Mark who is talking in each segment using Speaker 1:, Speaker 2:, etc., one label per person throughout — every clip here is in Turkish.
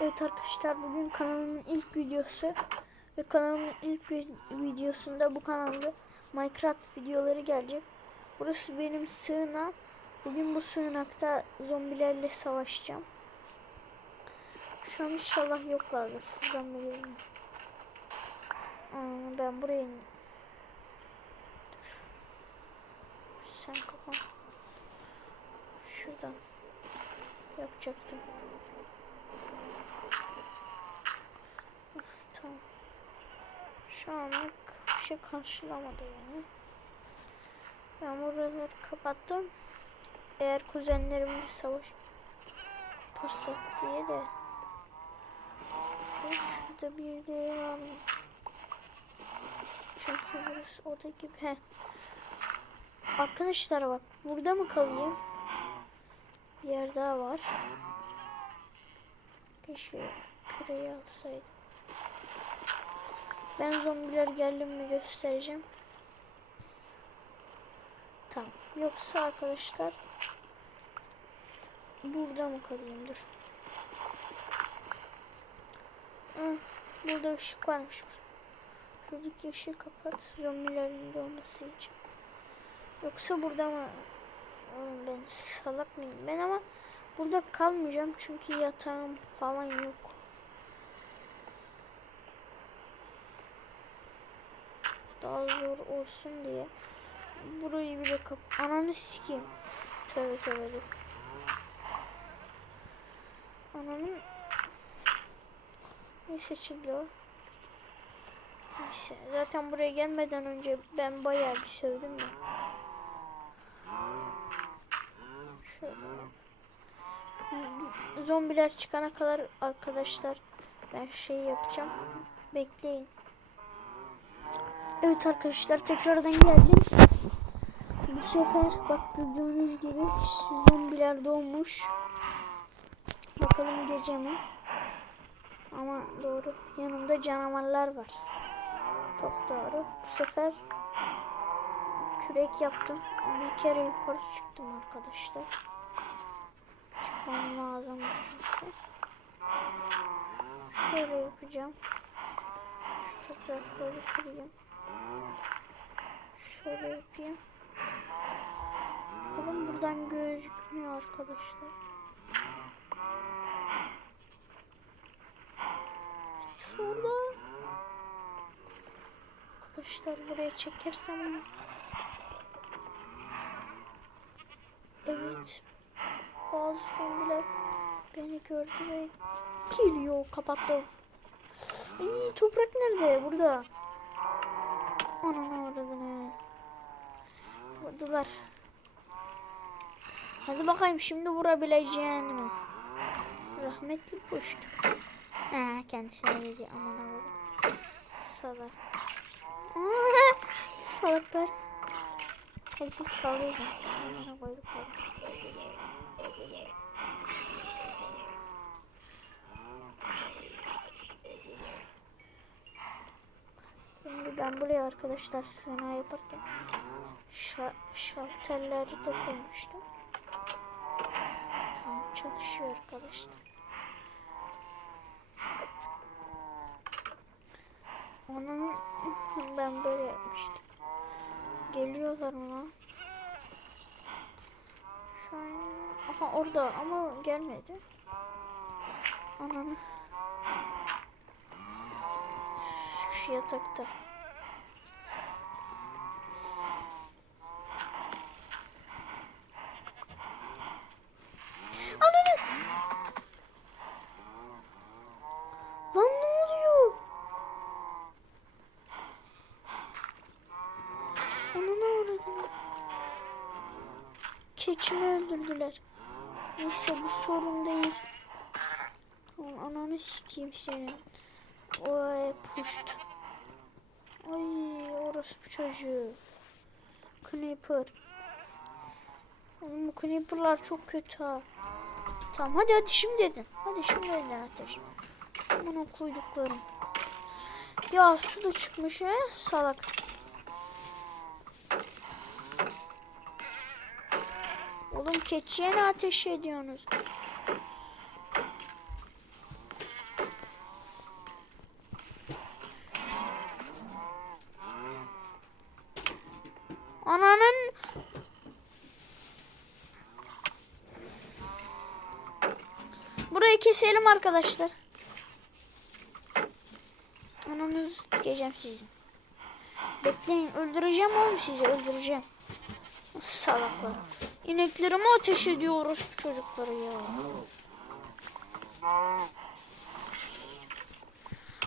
Speaker 1: Evet arkadaşlar bugün kanalımın ilk videosu ve kanalımın ilk vi- videosunda bu kanalda Minecraft videoları gelecek. Burası benim sığınağım. Bugün bu sığınakta zombilerle savaşacağım. Şu an inşallah yoklardır. Şuradan. Aa, ben buraya in- Dur. Sen kapan. Şuradan yapacaktım. Tamam. Şu anlık bir şey karşılamadı yani. Ben buraları kapattım. Eğer kuzenlerimle savaş yaparsak diye de. Şurada bir de var mı? Çünkü burası oda gibi. Heh. Arkadaşlar bak burada mı kalayım? Bir yer daha var. Keşke küreyi alsaydım. Ben zombiler geldi göstereceğim. Tamam. Yoksa arkadaşlar burada mı kalayım? Dur. Hı, burada ışık varmış. Şuradaki ışığı kapat. Zombilerin de olması için. Yoksa burada mı? Ben salak mıyım? Ben ama burada kalmayacağım çünkü yatağım falan yok. Daha zor olsun diye. Burayı bile kap ananı sikeyim. Tövbe tövbe ananın ne seçildi o. Neyse, zaten buraya gelmeden önce ben bayağı bir sövdüm ya şöyle. Zombiler çıkana kadar arkadaşlar ben şey yapacağım. Bekleyin Evet arkadaşlar tekrardan geldim. Bu sefer bak gördüğünüz gibi zombiler doğmuş. Bakalım gece mi? Ama doğru. Yanımda canavarlar var. Çok doğru. Bu sefer kürek yaptım. Bir kere yukarı çıktım arkadaşlar. Çıkmam lazım. Şöyle yapacağım. Şu toprakları kırayım. Şöyle yapayım. Bakalım buradan gözükmüyor arkadaşlar. Sonra arkadaşlar buraya çekersem Evet. Bazı zombiler beni gördü ve geliyor kapattı. İyi toprak nerede? Burada. Ananı avradını. Vurdular. Hadi bakayım şimdi vurabileceğin mi? Rahmetli koştu. Ha kendisine dedi aman avradım. Salak. Salaklar. Koltuk kalıyor. Amına koyduk Şimdi ben buraya arkadaşlar sığınağı yaparken şa şalterleri de koymuştum. Tamam çalışıyor arkadaşlar. Onun ben böyle yapmıştım. Geliyorlar ona. Şu an aha orada ama gelmedi. Ananı. Şu yatakta. Ananı. Lan ne oluyor? Ananı uğradım. Keçimi öldürdüler. Neyse bu sorun değil. Ananı sikeyim seni. Oy puşt. Bu çocuğu. Kniper. Oğlum bu Kniper'lar çok kötü ha. Tamam hadi hadi şimdi edin. Hadi şimdi edin ateş. Bunu koyduklarım. Ya su da çıkmış he salak. Oğlum keçiye ne ateş ediyorsunuz? Keselim arkadaşlar. Ananız diyeceğim sizin. Bekleyin öldüreceğim oğlum sizi öldüreceğim. Salaklar. İneklerimi ateş ediyoruz çocukları ya.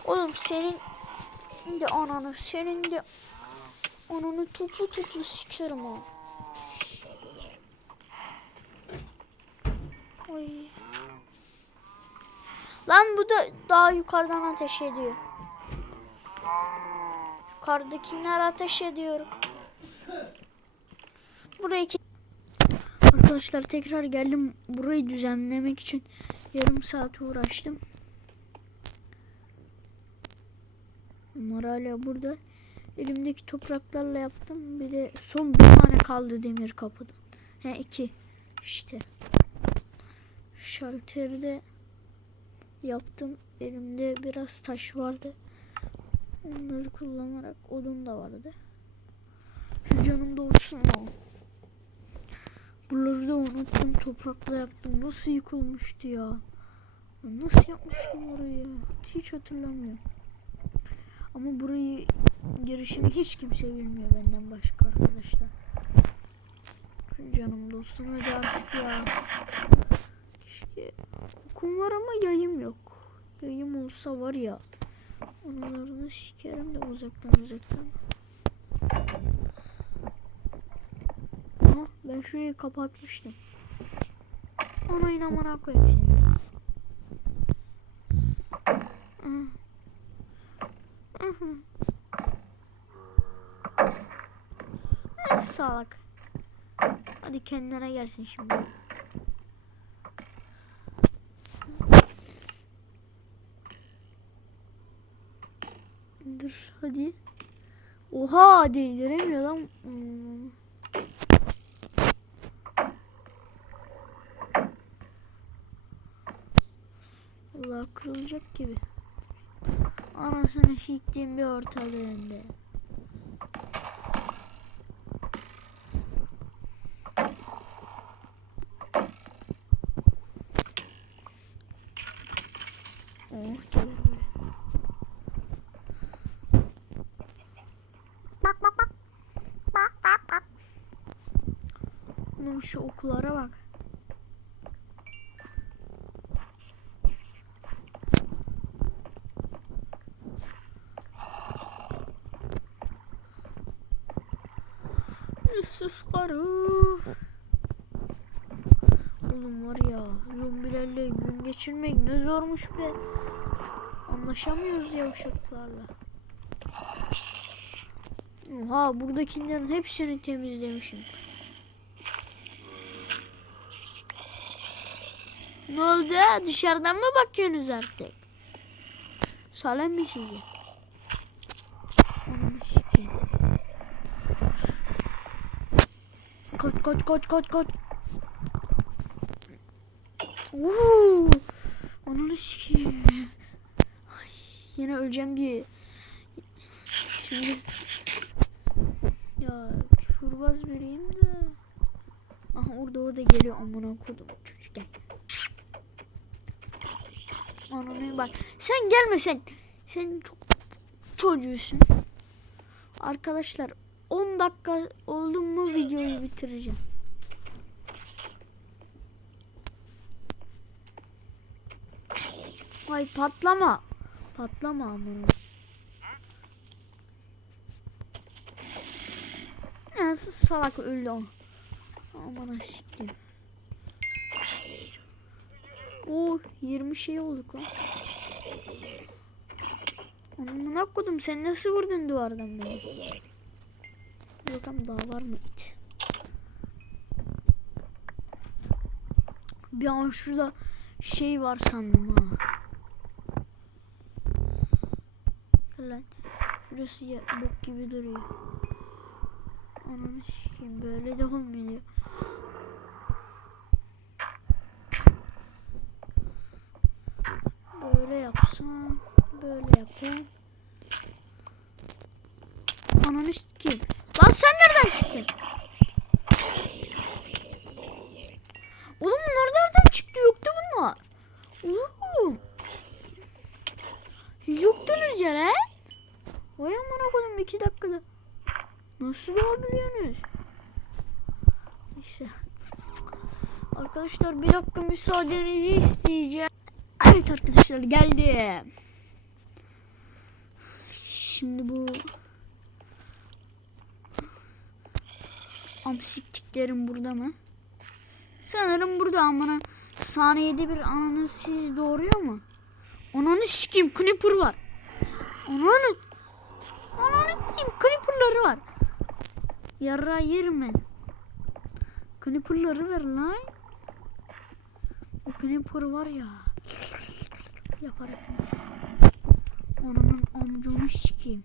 Speaker 1: Oğlum senin de ananı senin de ananı toplu toplu sikerim ha. Oy. Lan bu da daha yukarıdan ateş ediyor. Yukarıdakiler ateş ediyor. Buraya ki Arkadaşlar tekrar geldim. Burayı düzenlemek için yarım saat uğraştım. Bunlar hala burada. Elimdeki topraklarla yaptım. Bir de son bir tane kaldı demir kapıdan. He iki. İşte. Şalteri de yaptım. Elimde biraz taş vardı. Onları kullanarak odun da vardı. Şu canım doğsun o. Buraları da unuttum. Toprakla yaptım. Nasıl yıkılmıştı ya? Nasıl yapmıştım orayı? Hiç hatırlamıyorum. Ama burayı girişini hiç kimse bilmiyor benden başka arkadaşlar. Canım dostum hadi artık ya. Keşke okum var ama yayım yok. Yayım olsa var ya. Analarını sikerim de uzaktan uzaktan. Aha, ben şurayı kapatmıştım. Ona inamana koyayım seni. Salak. Hadi kendine gelsin şimdi. Dur hadi. Oha değdiremiyor lan. Hmm. Allah kırılacak gibi. Anasını siktiğim bir ortalığında. Oh gelir böyle. Bak bak bak. Bak bak bak. Oğlum şu oklara bak. Sus karı. Oğlum var ya zombilerle gün geçirmek ne zormuş be. Anlaşamıyoruz ya uşaklarla. Oha buradakilerin hepsini temizlemişim. Ne oldu? Dışarıdan mı bakıyorsunuz artık? Salem mi sizi? Kaç kaç kaç kaç kaç. Uuu. Ananı sikeyim. Ay, yine öleceğim diye. Şimdi ya küfürbaz biriyim de. Aha orada orada geliyor amına kodum Ananı bak. Sen gelme sen. Çok çocuğusun. Arkadaşlar 10 dakika oldu mu videoyu bitireceğim. Ay patlama. Patlama amına. Nasıl salak öldü o. Aman siktim. Oo 20 şey olduk lan. Amına kodum sen nasıl vurdun duvardan beni? Bakalım daha var mı it? Bir an şurada şey var sandım ha. Lan şurası ya bok gibi duruyor. Ananı sikeyim böyle de olmuyor. Böyle yapsam, yapayım. Ananı sikeyim. Lan sen nereden çıktın? Oğlum bunlar nereden çıktı? Yoktu bunlar. Uuu. Yoktunuz lan. Vay amına koydum iki dakikada. Nasıl doğabiliyorsunuz? Neyse. Arkadaşlar bir dakika müsaadenizi isteyeceğim. Evet arkadaşlar geldim. Şimdi bu amsiktiklerim burada mı? Sanırım burada amına saniyede bir ananı siz doğuruyor mu? Ananı sikeyim Creeper var. Ananı Ananı sikeyim Creeper'ları var. Yarra yerim ben. Creeper'ları ver lan. O Creeper var ya. Yapar. Ananın amconu sikeyim.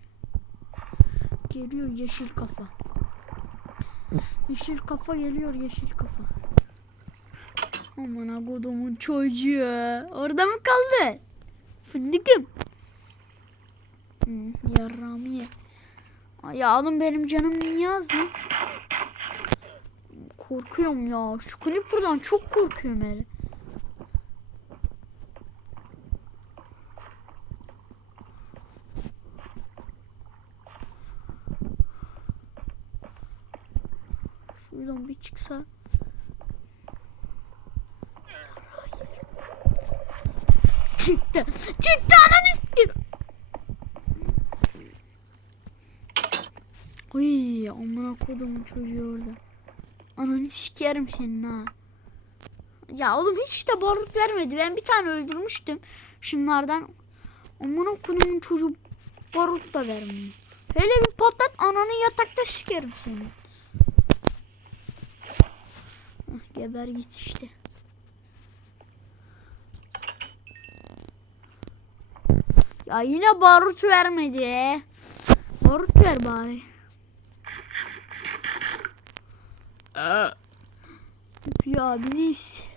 Speaker 1: Geliyor yeşil kafa. Yeşil kafa geliyor yeşil kafa. Aman kodumun çocuğu. Orada mı kaldı? Fındıkım. Hmm, yarrağımı ye. Ya oğlum benim canım niye az lan? Korkuyorum ya. Şu Clipper'dan çok korkuyorum hele. Şuradan bir çıksa. Çıktı. Çıktı ananı sikeyim. Uy amına kodumun çocuğu orada. Ananı sikerim senin ha. Ya oğlum hiç de barut vermedi. Ben bir tane öldürmüştüm. Şunlardan. Amına kodumun çocuğu barut da vermiyor. Hele bir patlat ananı yatakta sikerim seni. Geber git işte. Ya yine barut vermedi. Barut ver bari. Ya biz.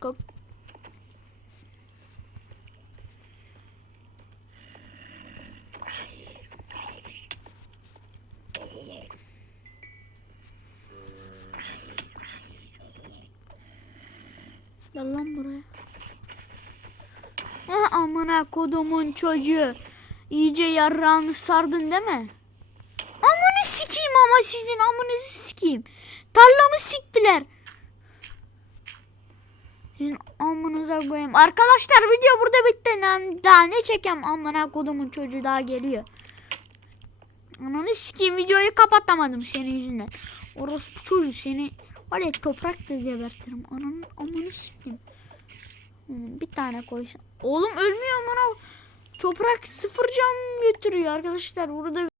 Speaker 1: Kalk. Gel lan buraya. Ha amına kodumun çocuğu. İyice yarrağını sardın değil mi? Amını sikeyim ama sizin amınızı sikeyim. Tarlamı siktiler. Sizin amınıza koyayım. Arkadaşlar video burada bitti. Daha ne çekem amına kodumun çocuğu daha geliyor. Ananı sikeyim videoyu kapatamadım senin yüzünden. Orospu çocuğu seni var ya toprakla gebertirim. Ananın amını sikeyim. Hmm, Bir tane koysan. Oğlum ölmüyor amına. Toprak sıfır can götürüyor arkadaşlar. Burada